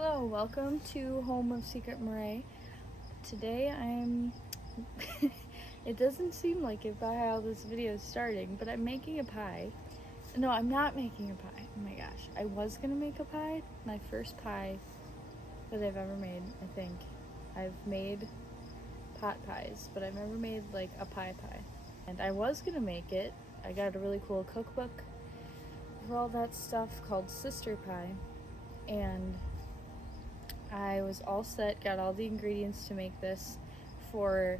Hello, welcome to Home of Secret Marae. Today it doesn't seem like it by how this video is starting, but I'm making a pie. No, I'm not making a pie. Oh my gosh. I was gonna make a pie. My first pie that I've ever made, I think. I've made pot pies, but I've never made like a pie. And I was gonna make it. I got a really cool cookbook of all that stuff called Sister Pie. And I was all set, got all the ingredients to make this so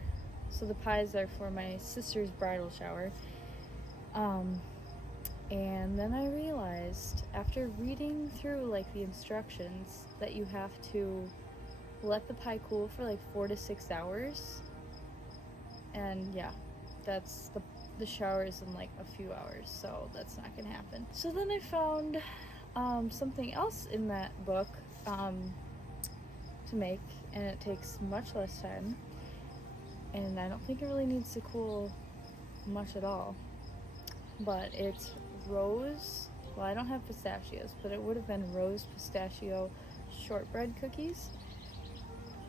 the pies are for my sister's bridal shower. And then I realized after reading through like the instructions that you have to let the pie cool for like 4 to 6 hours. And yeah, that's the shower is in like a few hours, so that's not gonna happen. So then I found something else in that book to make, and it takes much less time, and I don't think it really needs to cool much at all, but it's rose, well, I don't have pistachios, but it would have been rose pistachio shortbread cookies.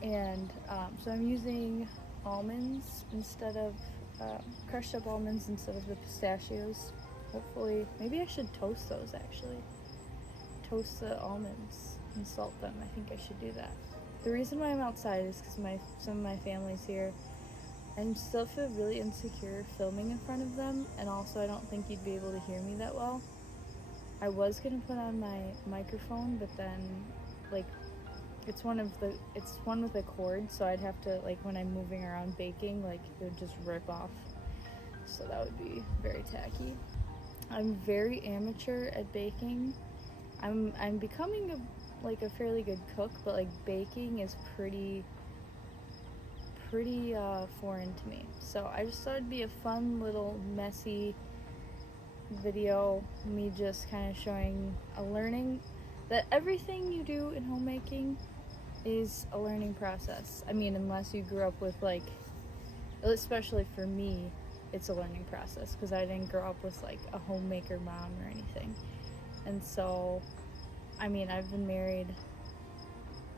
And so I'm using almonds instead of crushed up almonds instead of the pistachios. Hopefully, maybe I should toast those actually. Toast the almonds and salt them. I think I should do that. The reason why I'm outside is because some of my family's here. I still feel really insecure filming in front of them, and also I don't think you'd be able to hear me that well. I was gonna put on my microphone, but then like it's one with a cord, so I'd have to, like, when I'm moving around baking, like it would just rip off. So that would be very tacky. I'm very amateur at baking. I'm becoming a fairly good cook, but like baking is pretty foreign to me. So I just thought it'd be a fun little messy video, me just kind of showing a learning that everything you do in homemaking is a learning process. I mean, unless you grew up with, like, especially for me, it's a learning process because I didn't grow up with like a homemaker mom or anything. And so, I mean, I've been married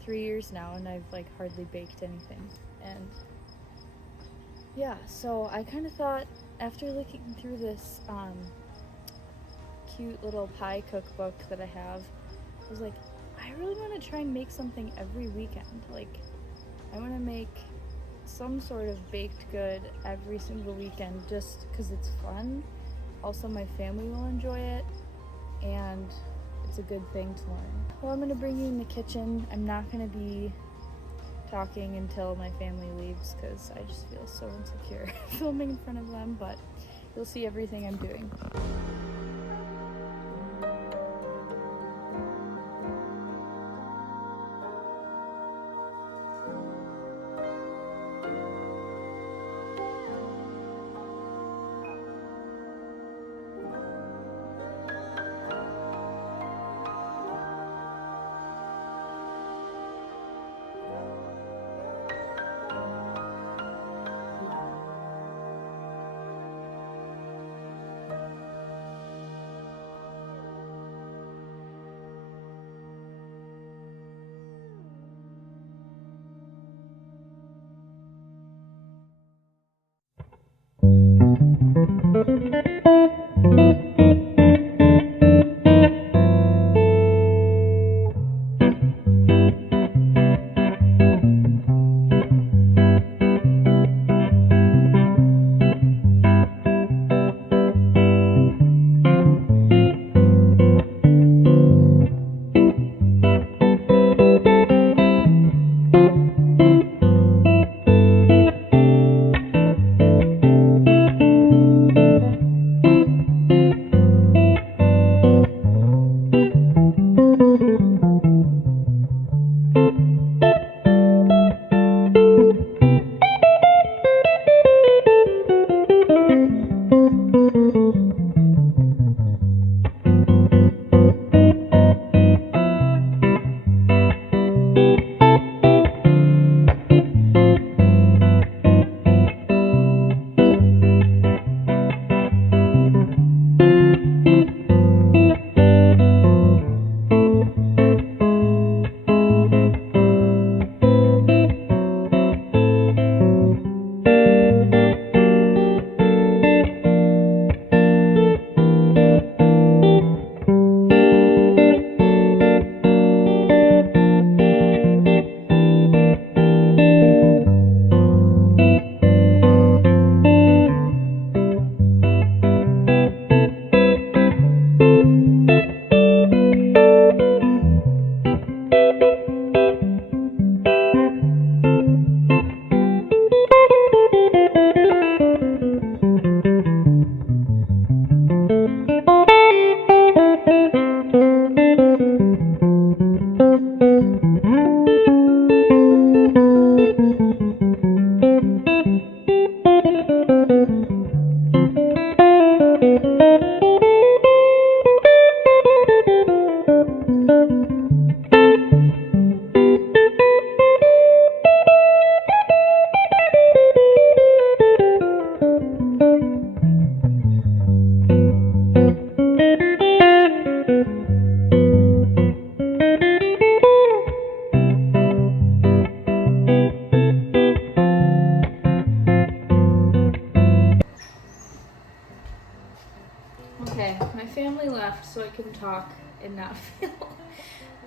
3 years now, and I've like hardly baked anything. And yeah, so I kind of thought, after looking through this cute little pie cookbook that I have, I was like, I really want to try and make something every weekend. Like, I want to make some sort of baked good every single weekend just because it's fun. Also, my family will enjoy it, and it's a good thing to learn. Well, I'm going to bring you in the kitchen. I'm not going to be talking until my family leaves because I just feel so insecure filming in front of them, but you'll see everything I'm doing.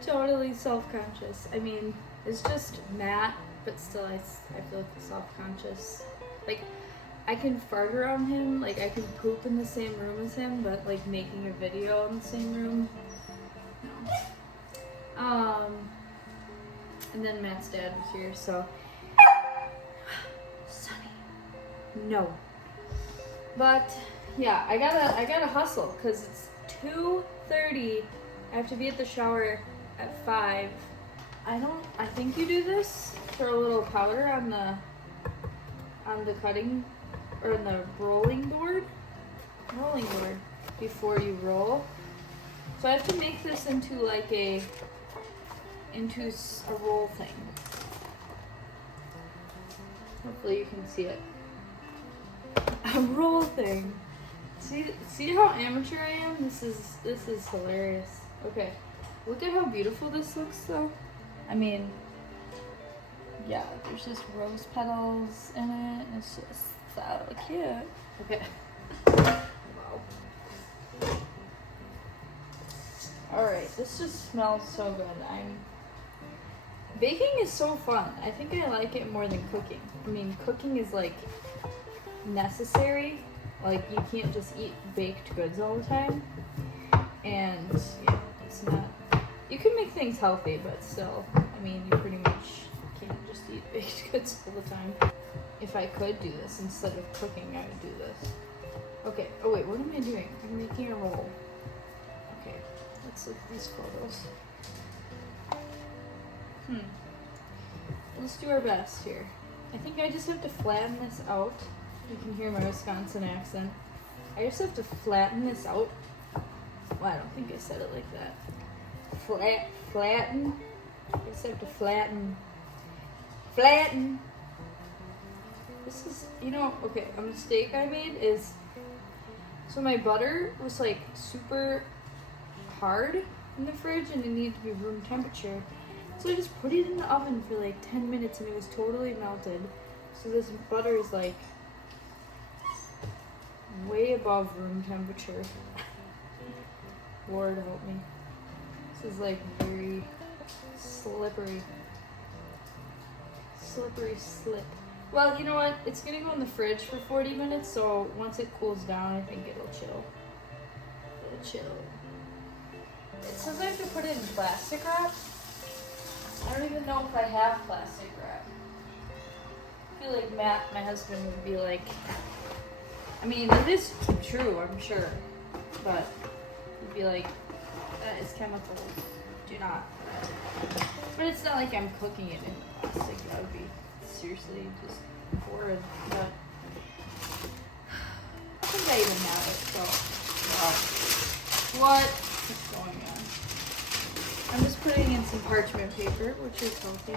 totally self-conscious. I mean, it's just Matt, but still I feel like self-conscious. Like, I can fart around him, like I can poop in the same room as him, but like making a video in the same room, no. And then Matt's dad was here, so Sonny, no. But yeah, I gotta hustle because it's 2:30. I have to be at the shower at 5. I think you do this for a little powder on the cutting or on the rolling board before you roll. So I have to make this into like a roll thing. Hopefully you can see it. A roll thing. See how amateur I am? This is hilarious. Okay. Look at how beautiful this looks though. I mean, yeah, there's just rose petals in it. It's just so cute. Okay. Wow. Alright, this just smells so good. Baking is so fun. I think I like it more than cooking. I mean, cooking is like necessary. Like, you can't just eat baked goods all the time. And yeah, it's not. You can make things healthy, but still, I mean, you pretty much can't just eat baked goods all the time. If I could do this instead of cooking, I would do this. Okay. Oh wait, what am I doing? I'm making a roll. Okay. Let's look at these photos. Let's do our best here. I think I just have to flatten this out. You can hear my Wisconsin accent. I just have to flatten this out. Well, I don't think I said it like that. Flatten. I just have to flatten. This is, okay, a mistake I made is, so my butter was like super hard in the fridge and it needed to be room temperature. So I just put it in the oven for like 10 minutes and it was totally melted. So this butter is like way above room temperature. Lord help me. This is like very slippery. Slippery slip. Well, you know what? It's gonna go in the fridge for 40 minutes, so once it cools down, I think it'll chill. It says I have to put it in plastic wrap. I don't even know if I have plastic wrap. I feel like Matt, my husband, would be like, I mean, it is true, I'm sure, but he'd be like, that is chemicals, do not. But it's not like I'm cooking it in plastic. That would be seriously just horrid. But I think I even have it, so. Wow. What is going on? I'm just putting in some parchment paper, which is healthy.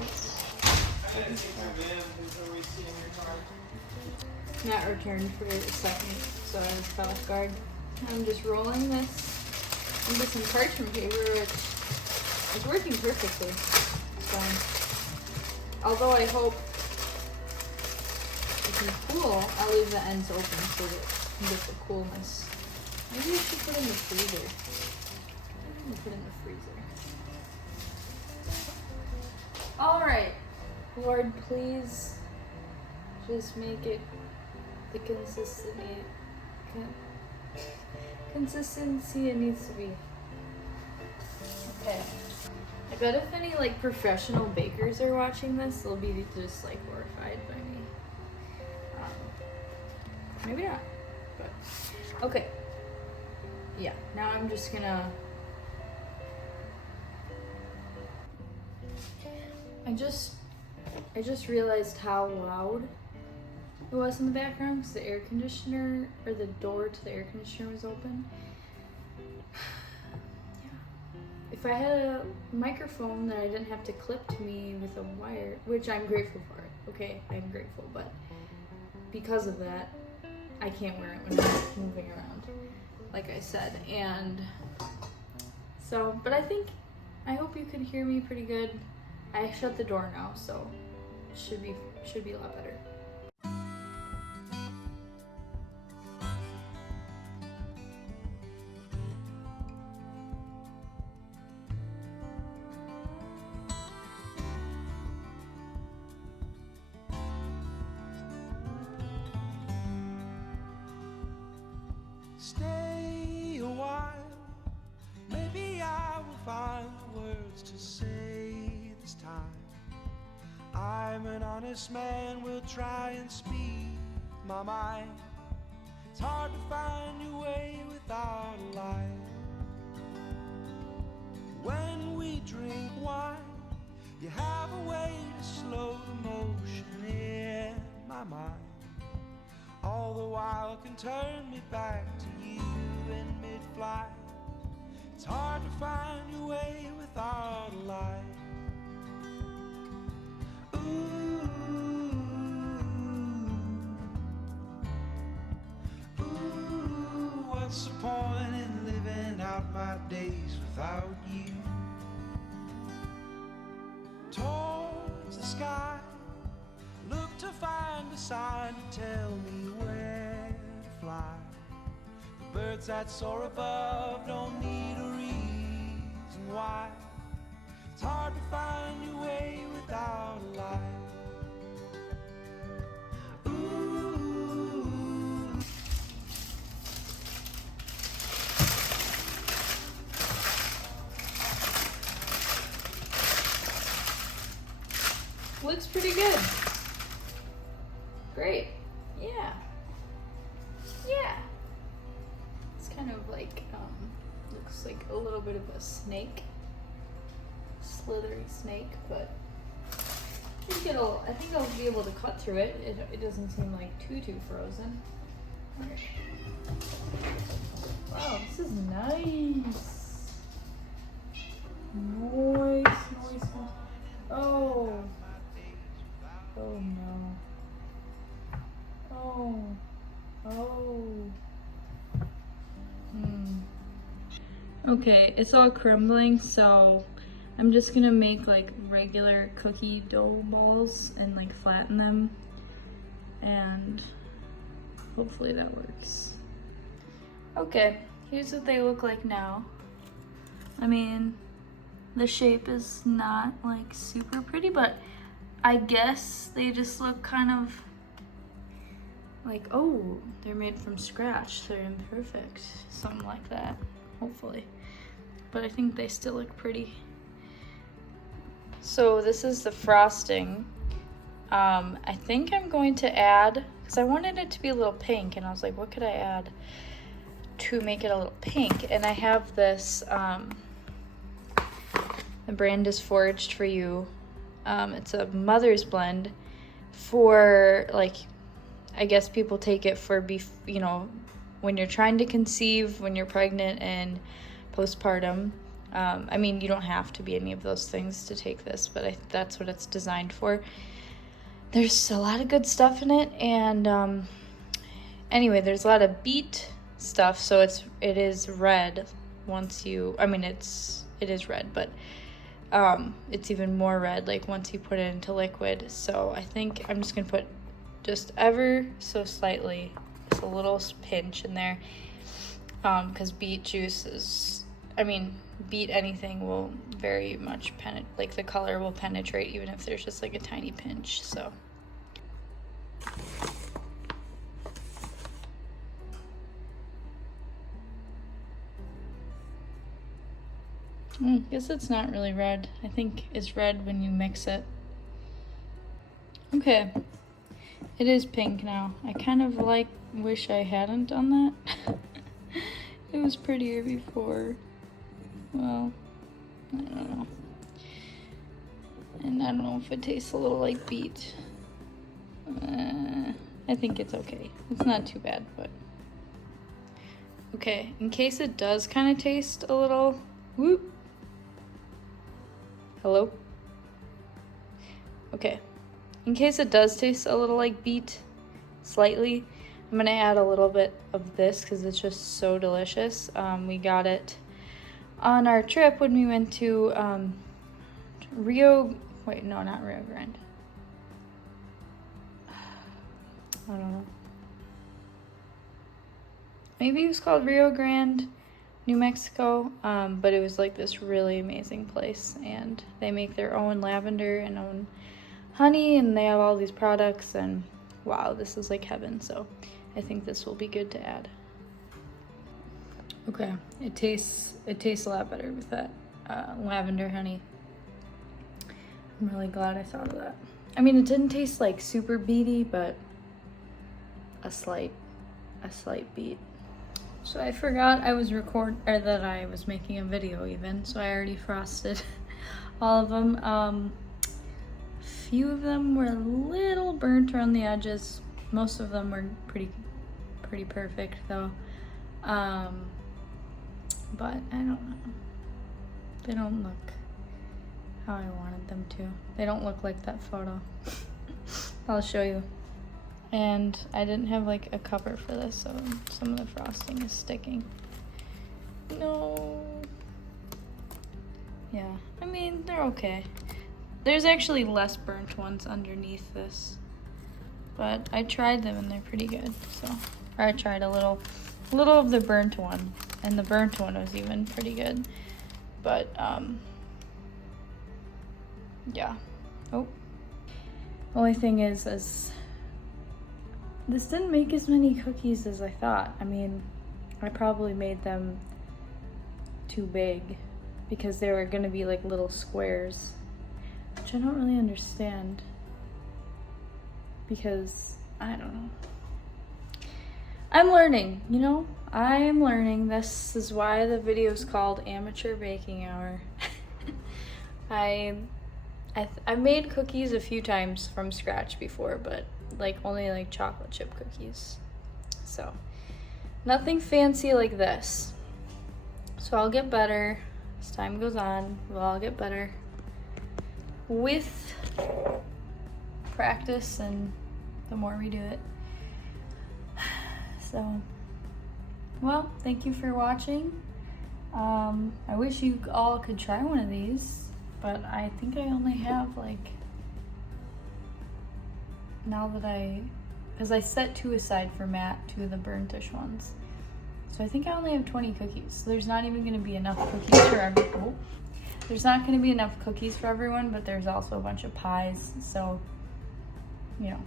Matt returned for a second, so I was caught off guard. I'm just rolling this into some parchment paper, which is working perfectly. So, although I hope it can cool, I'll leave the ends open so that you can get the coolness. Maybe I should put it in the freezer. I'm gonna put it in the freezer. Alright. Lord, please just make it the consistency it needs to be. Okay. I bet if any like professional bakers are watching this, they'll be just like horrified by me. Maybe not, but okay. Yeah, now I'm just gonna. I just realized how loud it was in the background because the air conditioner, or the door to the air conditioner was open. Yeah. If I had a microphone that I didn't have to clip to me with a wire, which I'm grateful for it, okay, I'm grateful, but because of that, I can't wear it when I'm moving around, like I said, and so, but I hope you can hear me pretty good. I shut the door now, so it should be a lot better. Stay a while, maybe I will find the words to say this time. I'm an honest man, will try and speak my mind. It's hard to find your way without a lie. When we drink wine, you have a way to slow the motion in my mind. All the while can turn me back to you in mid-flight. It's hard to find your way without a lie. What's the point in living out my days without you? Towards the sky, look to find a sign to tell me where to fly. The birds that soar above don't need a reason why. It's hard to find your way without a lie. Looks pretty good. Great. Yeah. Yeah. It's kind of like, looks like a little bit of a snake. Slithery snake, but I think I'll be able to cut through it. It doesn't seem like too frozen. Alright. Wow, this is nice. Nice. Oh. Oh no. Oh. Okay, it's all crumbling, so I'm just gonna make like regular cookie dough balls and like flatten them, and hopefully that works. Okay, here's what they look like now. I mean, the shape is not like super pretty, but I guess they just look kind of like, oh, they're made from scratch, they're imperfect, something like that, hopefully. But I think they still look pretty. So this is the frosting. I think I'm going to add, because I wanted it to be a little pink, and I was like, what could I add to make it a little pink? And I have this, the brand is Foraged for You. It's a mother's blend for, like, I guess people take it for when you're trying to conceive, when you're pregnant, and postpartum. I mean, you don't have to be any of those things to take this, but that's what it's designed for. There's a lot of good stuff in it, and anyway, there's a lot of beet stuff, so it is red once you, I mean, it is red, but it's even more red like once you put it into liquid. So I think I'm just gonna put just ever so slightly, just a little pinch in there, because beet juice is, I mean, beet anything will very much like the color will penetrate even if there's just like a tiny pinch. So I guess it's not really red. I think it's red when you mix it. Okay, it is pink now. I kind of wish I hadn't done that. It was prettier before. Well, I don't know. And I don't know if it tastes a little like beet. I think it's okay. It's not too bad, but. Okay, in case it does kind of taste a little, whoop. Hello? Okay, in case it does taste a little like beet, slightly, I'm gonna add a little bit of this because it's just so delicious. We got it on our trip when we went to not Rio Grande. I don't know. Maybe it was called Rio Grande, New Mexico, but it was like this really amazing place, and they make their own lavender and own honey, and they have all these products, and wow, this is like heaven. So I think this will be good to add. Okay, it tastes a lot better with that lavender honey. I'm really glad I thought of that. I mean, it didn't taste like super beety, but a slight beat. So I forgot I was that I was making a video even, so I already frosted all of them. A few of them were a little burnt around the edges. Most of them were pretty perfect though. But I don't know. They don't look how I wanted them to. They don't look like that photo. I'll show you. And I didn't have like a cover for this, so some of the frosting is sticking. No. Yeah, I mean, they're okay. There's actually less burnt ones underneath this. But I tried them and they're pretty good, so. I tried a little of the burnt one, and the burnt one was even pretty good. But, yeah. Oh. Only thing is this didn't make as many cookies as I thought. I mean, I probably made them too big because they were gonna be like little squares, which I don't really understand because I don't know. I'm learning, you know? I am learning. This is why the video is called Amateur Baking Hour. I've made cookies a few times from scratch before, but like only like chocolate chip cookies. So nothing fancy like this. So I'll get better as time goes on. We'll all get better with practice and the more we do it. So, well, thank you for watching. I wish you all could try one of these, but I think I only have like, because I set 2 aside for Matt, 2 of the burntish ones. So I think I only have 20 cookies. So there's not even gonna be enough cookies for everyone. There's not gonna be enough cookies for everyone, but there's also a bunch of pies. So, you know,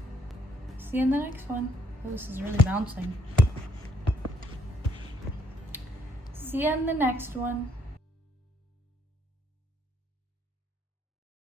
see you in the next one. Oh, this is really bouncing. See you in the next one.